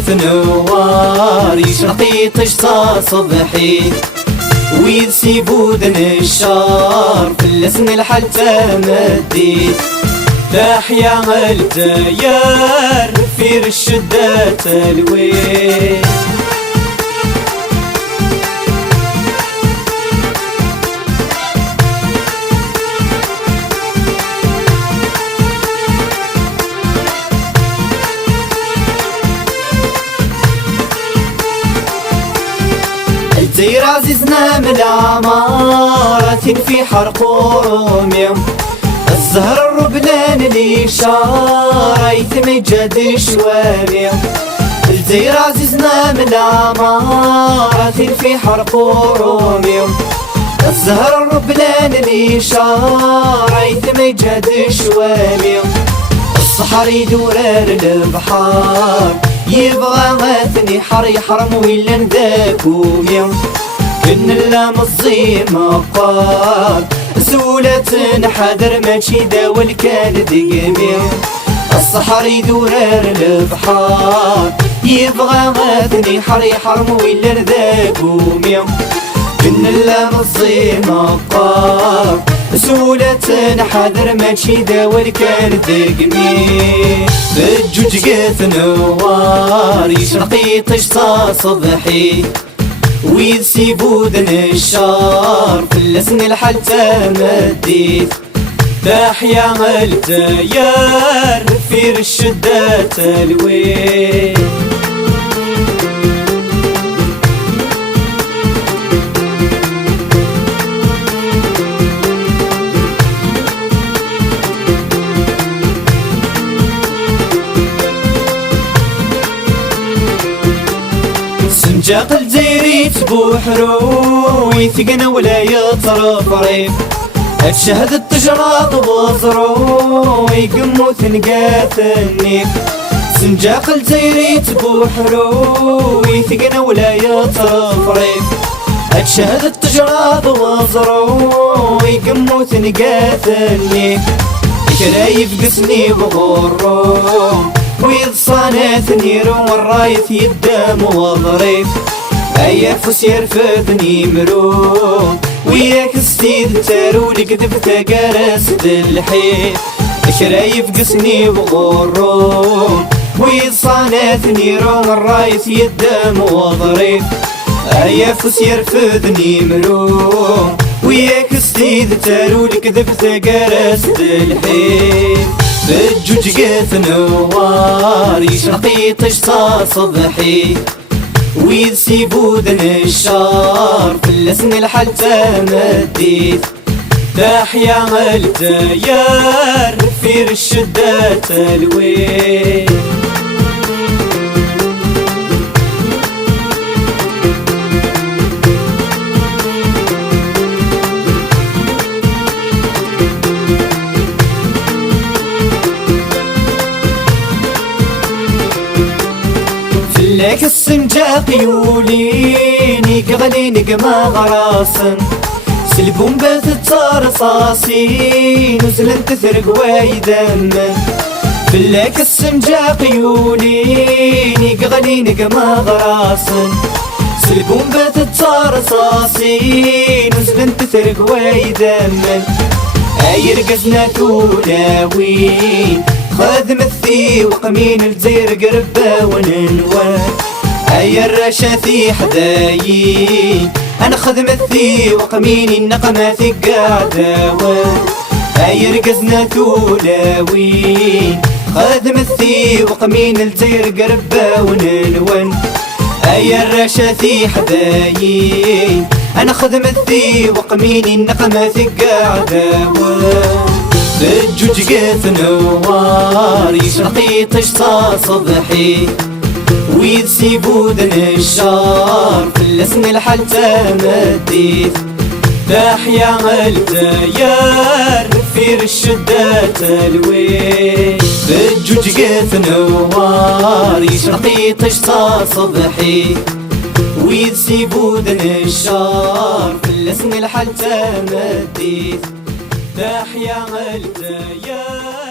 جات نوار يشرقي طشتا صبحي ويسيبو دن الشار في اللسن الحلتة مديت تحيا الديار في الشدة تلوي الدير عزيزنا من العمارة في حرق روميوم الزهر الربلان اللي شار يتمجد شوالي الدير عزيزنا من العمارة في حرق روميوم الزهر الربلان اللي شار يتمجد شوالي الصحر يدور البحار يبغى مثني حر يحرم ويلا نداكم يوم كن اللام الصيمة قار سولة حذر ماشي داول كان دقمي الصحر يدور البحار يبغى مثني حر يحرم ويلا نداكم يوم كن اللام الصيمة قار سولة حذر ماشي داول كان دقمي الجوج قات نوار يشرقي طشتا صبحي ويسيبو دن الشار في اللسن الحلتة مديت تحيا الديار في الشدة تلوي سنجاق الجزيري تبوحرو يثقن ولا يطرف ريف تشهد التجراط بوزرو يقمو ثنقات النيف سنجاق الجزيري تبوحرو يثقن ولا يطرف ريف تشهد التجراط بوزرو يقمو ثنقات النيف كرايف قسني بغرو ويضصانات نيرو والرايث يدام وظريف ايا فوس يرفدني مرو وياك السيد تارو لقدف تقارس الحيف شرايف قسني بغرو ويضصانات نيرو والرايث يدام وظريف ايا فوس يرفدني مرو وياك السيد تارو لقدف تقارس الحيف الجوج قات نوار يشرقي طشتا صبحي ويسيبو دن الشار في اللسن الحلتة مديت تحيا الديار في الشدة تلوي لك السنجاق يوليني قغلي نقما غراسن سلبون بات الترصاصي نزلن تثرق وايدمن فلاك السنجاق يوليني قغلي نقما غراسن سلبون بات الترصاصي نزلن تثرق وايدمن اي رقزنا تولاوين خذ مثي وقمين الجزير قربة وننوان اي الرشاثي حدايين انا خذ مثي وقمين النقمة في قعداوان اي رقزنا تولاوين خذ مثي وقمين الجزير قربة وننوان اي الرشاثي حدايين انا خذ مثي وقمين النقمة في قعداوان الجوج قات نوار يشرقي طشتا صبحي ويسيبو دن الشار في اللسن الحلتة مديت تحيا الديار في الشدة تلوي الجوج قات نوار يشرقي طشتا صبحي ويسيبو دن الشار في اللسن الحلتة مديت تحيا الديار